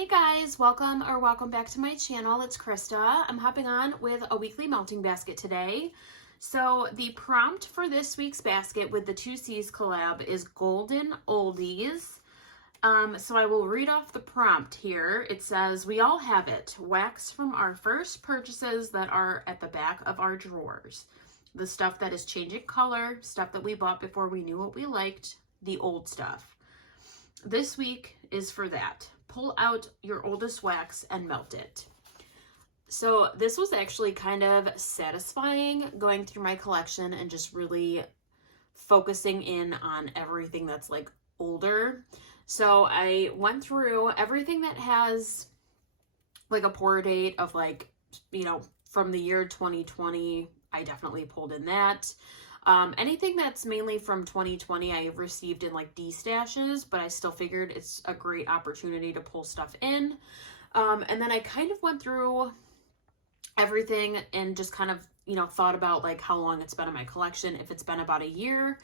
Hey guys, welcome back to my channel. It's Krista. I'm hopping on with a weekly melting basket today. So the prompt for this week's basket with the 2C's collab is Golden Oldies. So I will read off the prompt here. It says, we all have it. Wax from our first purchases that are at the back of our drawers. The stuff that is changing color, stuff that we bought before we knew what we liked, the old stuff. This week is for that. Pull out your oldest wax and melt it. So this was actually kind of satisfying going through my collection and just really focusing in on everything that's like older. So I went through everything that has like a pour date of like, you know, from the year 2020. I definitely pulled in that. Anything that's mainly from 2020 I have received in like D-stashes, but I still figured it's a great opportunity to pull stuff in. And then I kind of went through everything and just kind of, you know, thought about like how long it's been in my collection. If it's been about a year,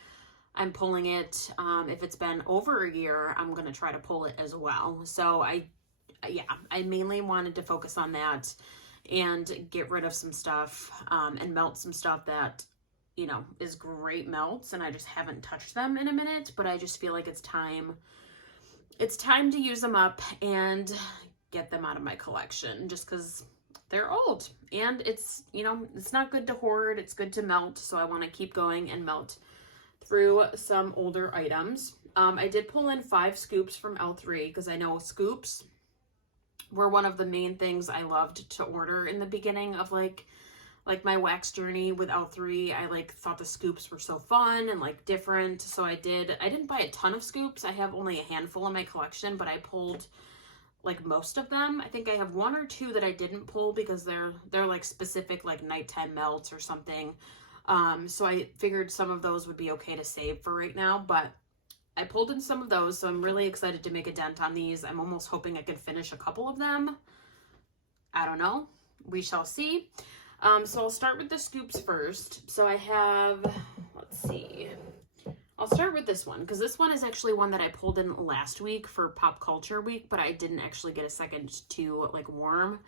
I'm pulling it. If it's been over a year, I'm going to try to pull it as well. So I mainly wanted to focus on that and get rid of some stuff, and melt some stuff that, you know, is great melts, and I just haven't touched them in a minute, but I just feel like it's time to use them up and get them out of my collection, just because they're old and it's, you know, it's not good to hoard, it's good to melt. So I want to keep going and melt through some older items. I did pull in 5 scoops from L3 because I know scoops were one of the main things I loved to order in the beginning of like my wax journey with L3. I like thought the scoops were so fun and like different. So I didn't buy a ton of scoops. I have only a handful in my collection, but I pulled like most of them. I think I have 1 or 2 that I didn't pull because they're like specific like nighttime melts or something. So I figured some of those would be okay to save for right now, but I pulled in some of those. So I'm really excited to make a dent on these. I'm almost hoping I can finish a couple of them. I don't know. We shall see. So I'll start with the scoops first. So I have, let's see, I'll start with this one because this one is actually one that I pulled in last week for Pop Culture Week, but I didn't actually get a second to like warm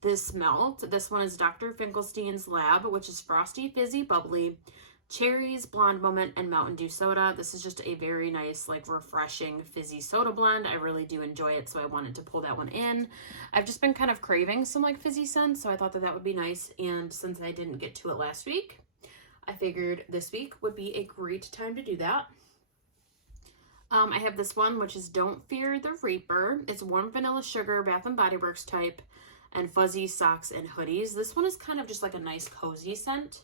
this melt. This one is Dr. Finkelstein's Lab, which is Frosty, Fizzy, Bubbly, Cherries, Blonde Moment, and Mountain Dew Soda. This is just a very nice, like refreshing fizzy soda blend. I really do enjoy it, so I wanted to pull that one in. I've just been kind of craving some like fizzy scents, so I thought that that would be nice. And since I didn't get to it last week, I figured this week would be a great time to do that. I have this one, which is Don't Fear the Reaper. It's warm vanilla sugar, Bath & Body Works type, and fuzzy socks and hoodies. This one is kind of just like a nice cozy scent.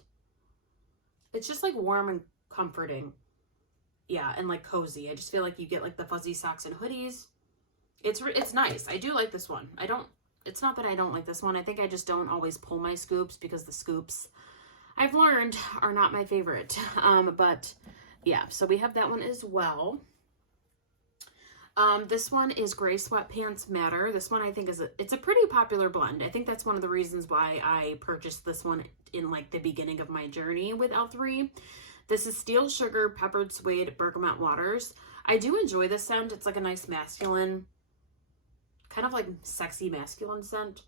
It's just like warm and comforting. Yeah, and like cozy. I just feel like you get like the fuzzy socks and hoodies. It's nice. I do like this one. It's not that I don't like this one. I think I just don't always pull my scoops because the scoops I've learned are not my favorite. But yeah, so we have that one as well. This one is Gray Sweatpants Matter. This one I think it's a pretty popular blend. I think that's one of the reasons why I purchased this one in like the beginning of my journey with L3. This is Steel Sugar, Peppered Suede, Bergamot Waters. I do enjoy this scent. It's like a nice masculine, kind of like sexy masculine scent.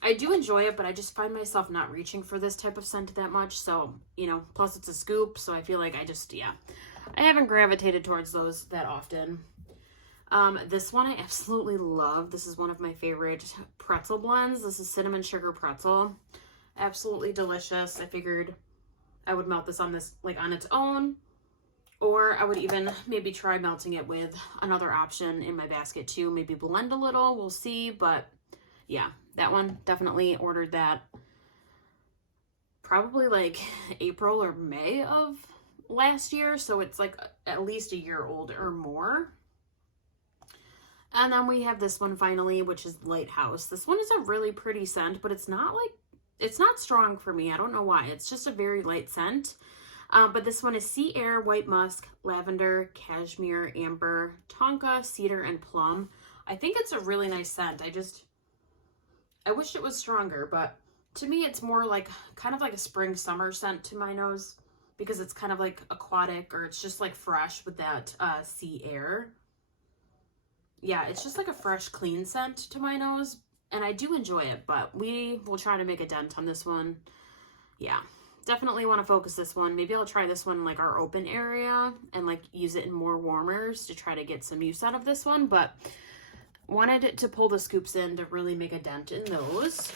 I do enjoy it, but I just find myself not reaching for this type of scent that much. So, you know, plus it's a scoop. So I feel like I haven't gravitated towards those that often. This one I absolutely love. This is one of my favorite pretzel blends. This is Cinnamon Sugar Pretzel. Absolutely delicious. I figured I would melt this on its own, or I would even maybe try melting it with another option in my basket too. Maybe blend a little, we'll see. But yeah, that one, definitely ordered that probably like April or May of last year. So it's like at least a year old or more. And then we have this one finally, which is Lighthouse. This one is a really pretty scent, but it's not strong for me. I don't know why. It's just a very light scent. But this one is Sea Air, White Musk, Lavender, Cashmere, Amber, Tonka, Cedar, and Plum. I think it's a really nice scent. I wish it was stronger, but to me it's more like kind of like a spring summer scent to my nose because it's kind of like aquatic, or it's just like fresh with that sea air. yeah, it's just like a fresh, clean scent to my nose. And I do enjoy it, but we will try to make a dent on this one. Yeah, definitely want to focus this one. Maybe I'll try this one in like our open area and like use it in more warmers to try to get some use out of this one. But wanted it to pull the scoops in to really make a dent in those.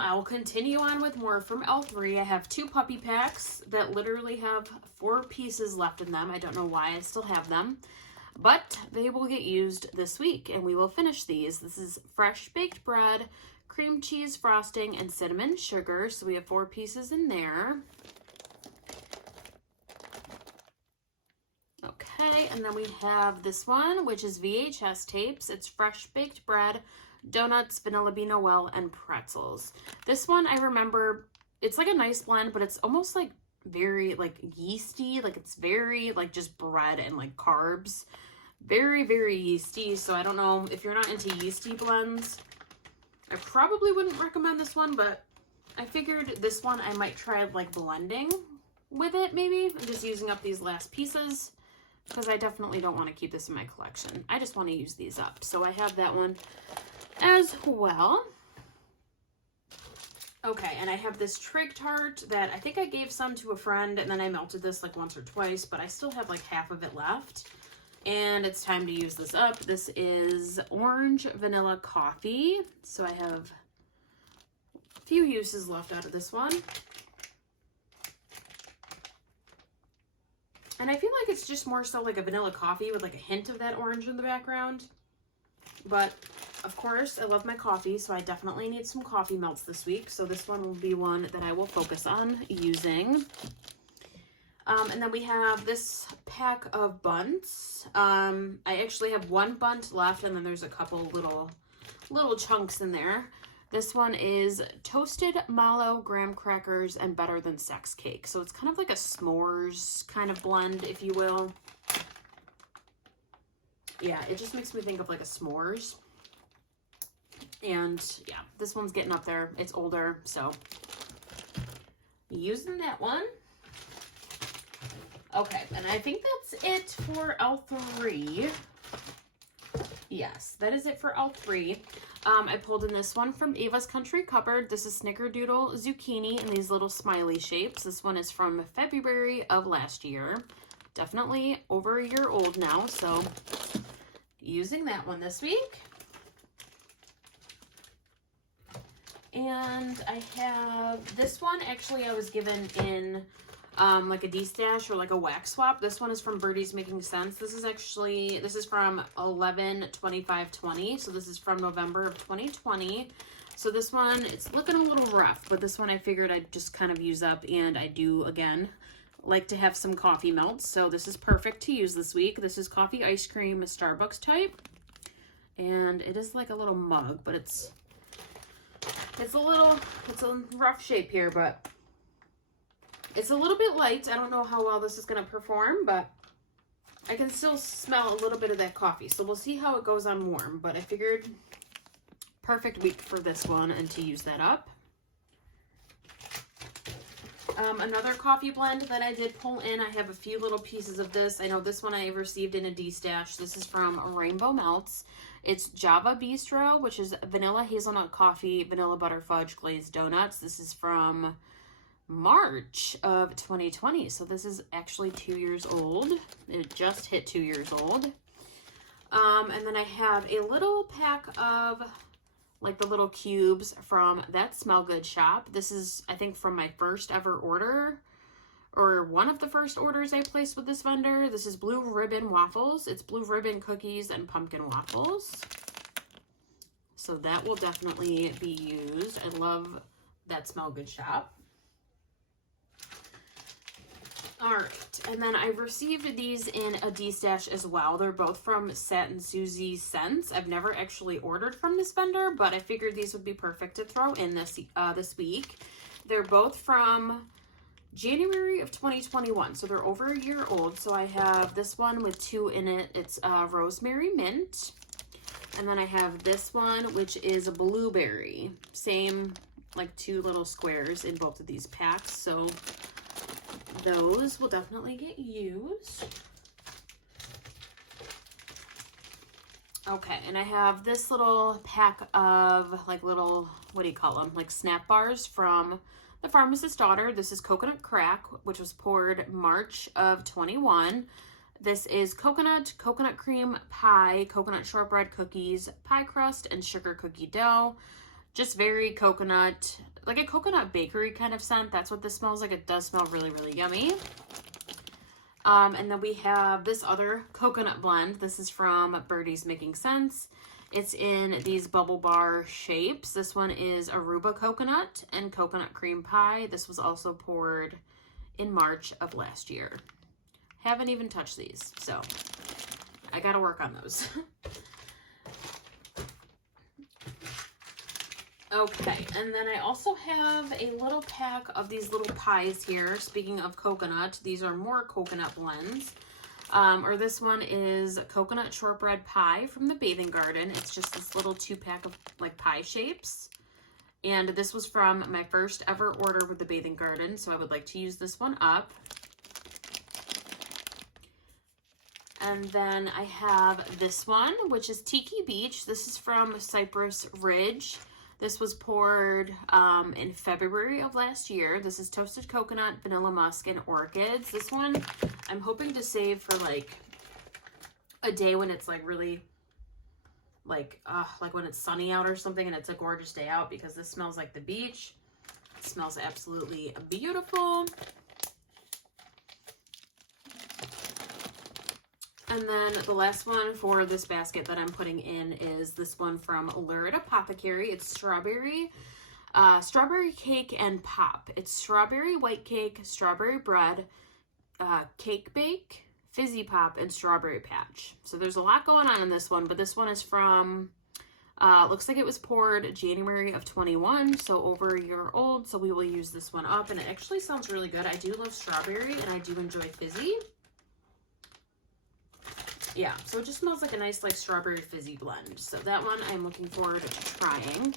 I'll continue on with more from L3. I have 2 puppy packs that literally have 4 pieces left in them. I don't know why I still have them, but they will get used this week and we will finish these. This is fresh baked bread, cream cheese frosting, and cinnamon sugar. So we have 4 pieces in there. Okay, and then we have this one, which is VHS tapes. It's fresh baked bread, donuts, vanilla bean Noel, and pretzels. This one I remember, it's like a nice blend, but it's almost like very like yeasty, like it's very like just bread and like carbs. Very, very yeasty. So I don't know if you're not into yeasty blends, I probably wouldn't recommend this one, but I figured this one I might try like blending with it maybe. I'm just using up these last pieces because I definitely don't want to keep this in my collection. I just want to use these up. So I have that one as well. Okay, and I have this trig tart that I think I gave some to a friend and then I melted this like once or twice, but I still have like half of it left. And it's time to use this up. This is orange vanilla coffee. So I have a few uses left out of this one. And I feel like it's just more so like a vanilla coffee with like a hint of that orange in the background. But of course, I love my coffee, so I definitely need some coffee melts this week. So this one will be one that I will focus on using. And then we have this pack of bunts. I actually have 1 bunt left, and then there's a couple little chunks in there. This one is toasted mallow, graham crackers, and better than sex cake. So it's kind of like a s'mores kind of blend, if you will. Yeah, it just makes me think of like a s'mores. And yeah, this one's getting up there. It's older, so using that one. Okay, and I think that's it for L3. Yes, that is it for L3. I pulled in this one from Ava's Country Cupboard. This is Snickerdoodle zucchini in these little smiley shapes. This one is from February of last year. Definitely over a year old now, so using that one this week. And I have this one, actually I was given in like a D-stash or like a wax swap. This one is from Birdie's Making Sense. This is from 11/25/20. So this is from November of 2020. So this one, it's looking a little rough, but this one I figured I'd just kind of use up, and I do, again, like to have some coffee melts. So this is perfect to use this week. This is coffee ice cream, Starbucks type. And it is like a little mug, but it's a rough shape here, but it's a little bit light. I don't know how well this is going to perform, but I can still smell a little bit of that coffee. So we'll see how it goes on warm, but I figured perfect week for this one and to use that up. Another coffee blend that I did pull in, I have a few little pieces of this. I know this one I received in a D-stash. This is from Rainbow Melts. It's Java Bistro, which is vanilla hazelnut coffee, vanilla butter fudge glazed donuts. This is from March of 2020. So this is actually 2 years old. It just hit 2 years old. And then I have a little pack of like the little cubes from That Smell Good shop. This is, I think, from my first ever order, or one of the first orders I placed with this vendor. This is Blue Ribbon Waffles. It's Blue Ribbon cookies and pumpkin waffles. So that will definitely be used. I love That Smell Good shop. All right, and then I received these in a D-stash as well. They're both from Satin Susie Scents. I've never actually ordered from this vendor, but I figured these would be perfect to throw in this week. They're both from January of 2021, so they're over a year old. So I have this one with 2 in it. It's Rosemary Mint. And then I have this one, which is a Blueberry. Same, like 2 little squares in both of these packs. So those will definitely get used. Okay, and I have this little pack of like little, what do you call them? Like snap bars from the Pharmacist's Daughter. This is Coconut Crack, which was poured March of 21. This is coconut, coconut cream pie, coconut shortbread cookies, pie crust, and sugar cookie dough. Just very coconut, like a coconut bakery kind of scent. That's what this smells like. It does smell really, really yummy. And then we have this other coconut blend. This is from Birdie's Making Sense. It's in these bubble bar shapes. This one is Aruba coconut and coconut cream pie. This was also poured in March of last year. Haven't even touched these, so I gotta work on those. Okay, and then I also have a little pack of these little pies here. Speaking of coconut, these are more coconut blends. Or this one is coconut shortbread pie from the Bathing Garden. It's just this little 2-pack of like pie shapes. And this was from my first ever order with the Bathing Garden, so I would like to use this one up. And then I have this one, which is Tiki Beach. This is from Cypress Ridge. This was poured in February of last year. This is toasted coconut, vanilla musk, and orchids. This one I'm hoping to save for like a day when it's like really like when it's sunny out or something and it's a gorgeous day out, because this smells like the beach. It smells absolutely beautiful. And then the last one for this basket that I'm putting in is this one from Lurid Apothecary. It's strawberry cake and pop. It's strawberry white cake, strawberry bread, cake bake, fizzy pop, and strawberry patch. So there's a lot going on in this one, but this one is from, looks like it was poured January of 21, so over a year old. So we will use this one up, and it actually sounds really good. I do love strawberry, and I do enjoy fizzy. Yeah, so it just smells like a nice like strawberry fizzy blend. So that one I'm looking forward to trying.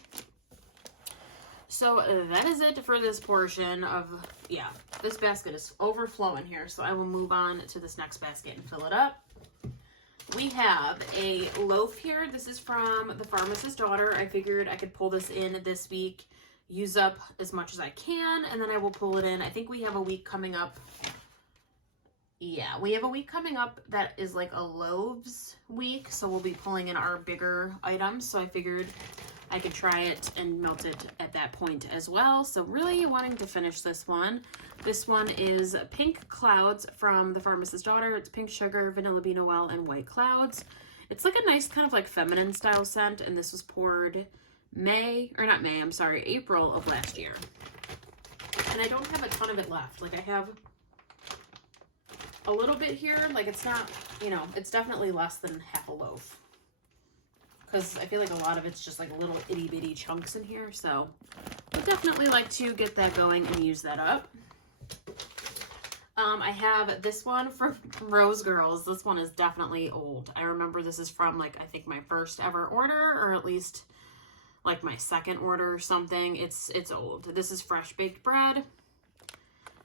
So that is it for this portion of, yeah, this basket is overflowing here. So I will move on to this next basket and fill it up. We have a loaf here. This is from the Pharmacist's Daughter. I figured I could pull this in this week, use up as much as I can, and then I will pull it in. I think we have a week coming up. Yeah, we have a week coming up that is like a loaves week, so we'll be pulling in our bigger items. So I figured I could try it and melt it at that point as well. So really wanting to finish this one. This one is Pink Clouds from the Pharmacist's Daughter. It's pink sugar, vanilla bean oil, and white clouds. It's like a nice kind of like feminine style scent, and this was poured April of last year. And I don't have a ton of it left. Like I have a little bit here, like it's not, you know, it's definitely less than half a loaf, because I feel like a lot of it's just like little itty bitty chunks in here. So I definitely like to get that going and use that up. I have this one from Rose Girls. This one is definitely old. I remember this is from like, I think my first ever order, or at least like my second order or something. It's old. This is fresh baked bread.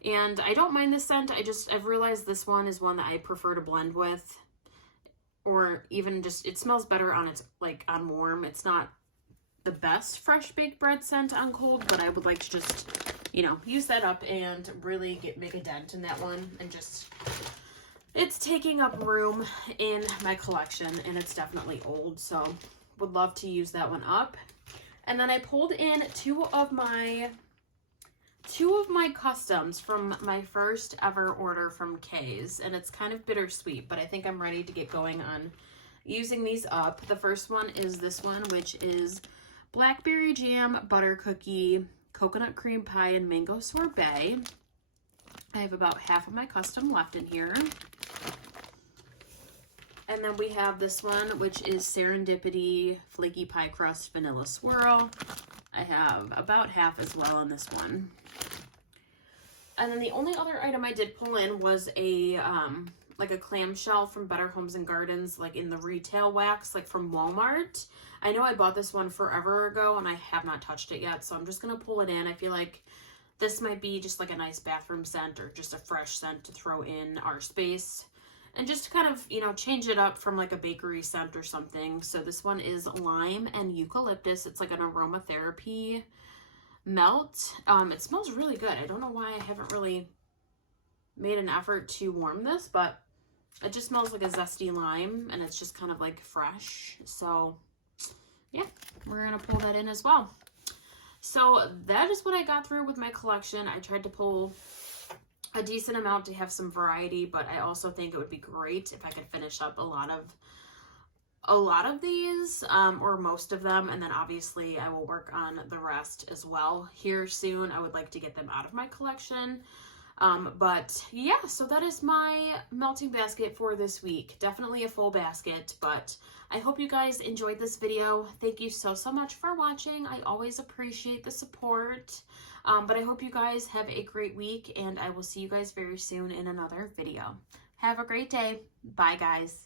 And I don't mind this scent. I've realized this one is one that I prefer to blend with, or even just, it smells better on its, like on warm. It's not the best fresh baked bread scent on cold, but I would like to just, you know, use that up and really make a dent in that one. And just, it's taking up room in my collection, and it's definitely old. So would love to use that one up. And then I pulled in two of my customs from my first ever order from Kay's, and it's kind of bittersweet, but I think I'm ready to get going on using these up. The first one is this one, which is Blackberry Jam, Butter Cookie, Coconut Cream Pie, and Mango Sorbet. I have about half of my custom left in here. And then we have this one, which is Serendipity, Flaky Pie Crust, Vanilla Swirl. I have about half as well on this one. And then the only other item I did pull in was a like a clamshell from Better Homes and Gardens, like in the retail wax, like from Walmart. I know I bought this one forever ago and I have not touched it yet, so I'm just gonna pull it in. I feel like this might be just like a nice bathroom scent, or just a fresh scent to throw in our space. And just to kind of, you know, change it up from like a bakery scent or something. So this one is lime and eucalyptus. It's like an aromatherapy melt. It smells really good. I don't know why I haven't really made an effort to warm this, but it just smells like a zesty lime, and it's just kind of like fresh. So yeah, we're gonna pull that in as well. So that is what I got through with my collection. I tried to pull a decent amount to have some variety, but I also think it would be great if I could finish up a lot of these, or most of them, and then obviously I will work on the rest as well here soon. I would like to get them out of my collection. But yeah, so that is my melting basket for this week. Definitely a full basket, but I hope you guys enjoyed this video. Thank you so much for watching. I always appreciate the support. But I hope you guys have a great week, and I will see you guys very soon in another video. Have a great day. Bye, guys.